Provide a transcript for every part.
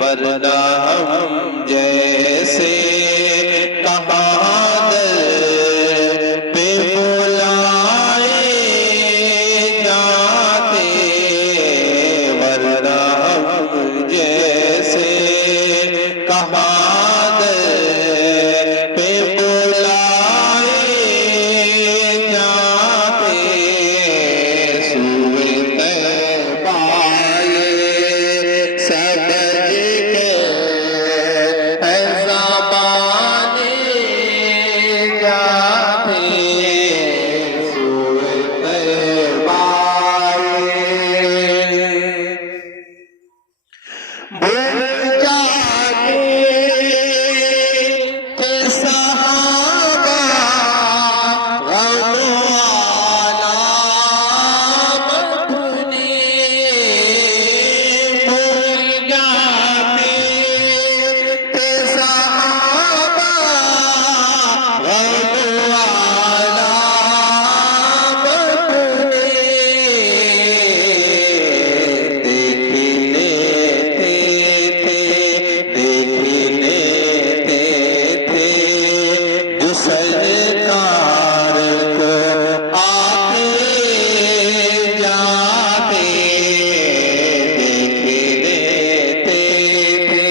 ورنہ ہم جیسے کہاں در پہ بلائے جاتے، ورنہ ہم جیسے کہاں در پہ بلائے جاتے، سوئے طیبائے سمجھ کے زبانے جاتے، سوئے طیبائے بھول جاتے تھے صحابہ غم علامت نے، بھول جاتے تھے صحابہ غم علامت نے، دیکھ لیتے تھے جو سرکار کو آتے جاتے، دیکھ لیتے تھے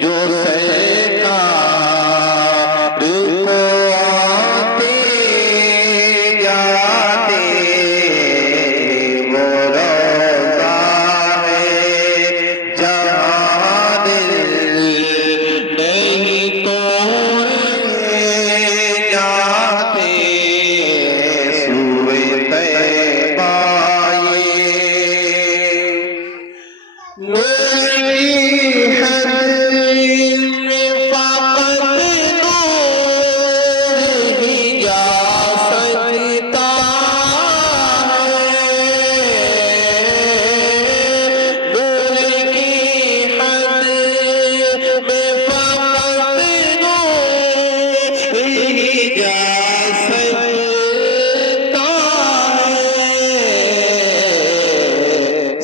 جو سرکار کو آتے جاتے، وہ روضہ ہے جہاں دل نہیں توڑے جاتے، سوئے طیبائے میری حد میں فقط نور ہی جا سکتا ہے، نور کی حد میں فقط نور ہی جا سکتا ہے،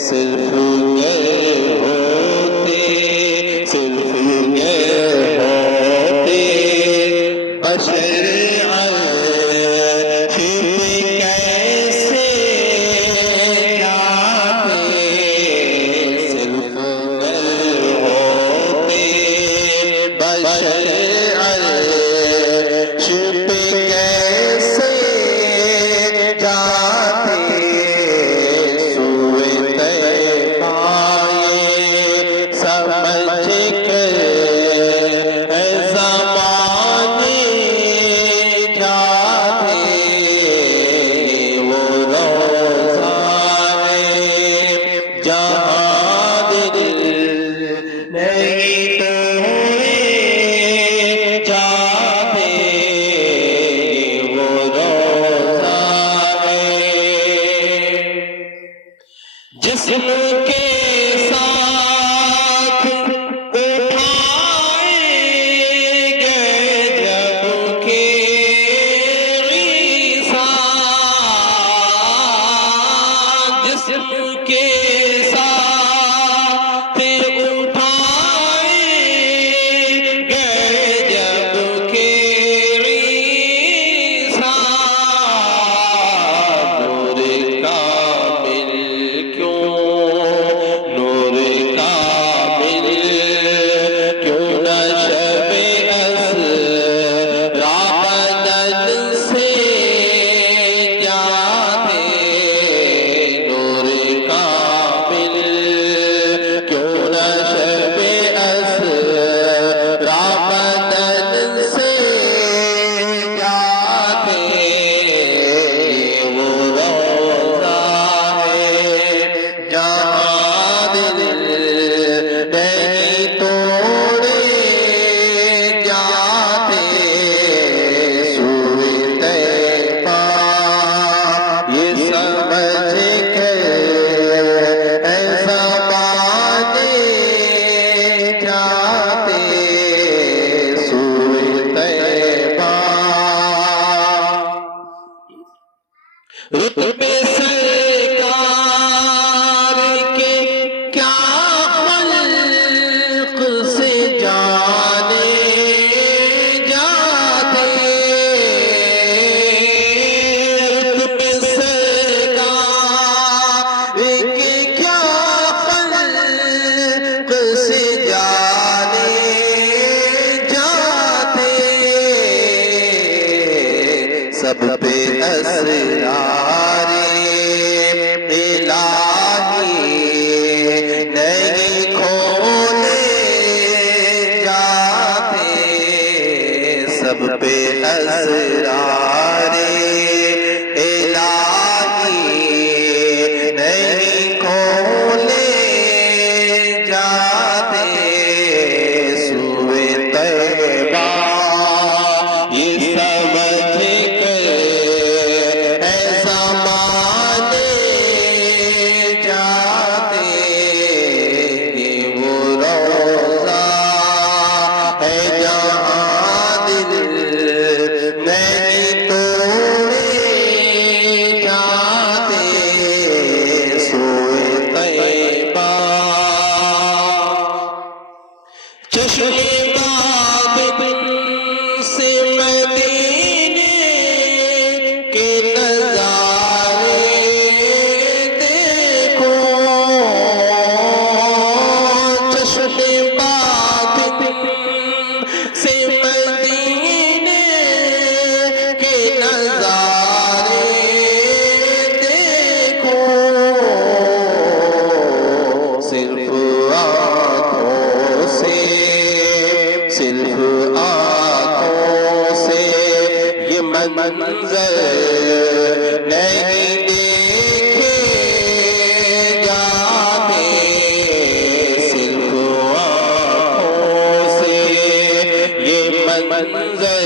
صرف یہ ہوتے بشر عرش پہ کیسے جاتے، صرف ہوتے بشر عرش پہ کیسے جاتے، سوئے طیبائے سمجھ کر زمانے سب پہ اسرار الہی نہیں کھولے جاتے، سب پہ اسرار الہی نہیں کھولے جاتے، سوئے طیبہ یہ سمجھ کر اے زمانے جاتے، یہ وہ روضہ ہے جہاں دل نہیں توڑے جاتے، سوئے طیبہ چشم باب سے مدینے کے نظارے دیکھو، چشم باب سے مدینے کے نظارے دیکھو، صرف آنکھوں سے، صرف آنکھوں سے یہ منظر نہیں دیکھے جاتے، صرف آنکھوں سے یہ منظر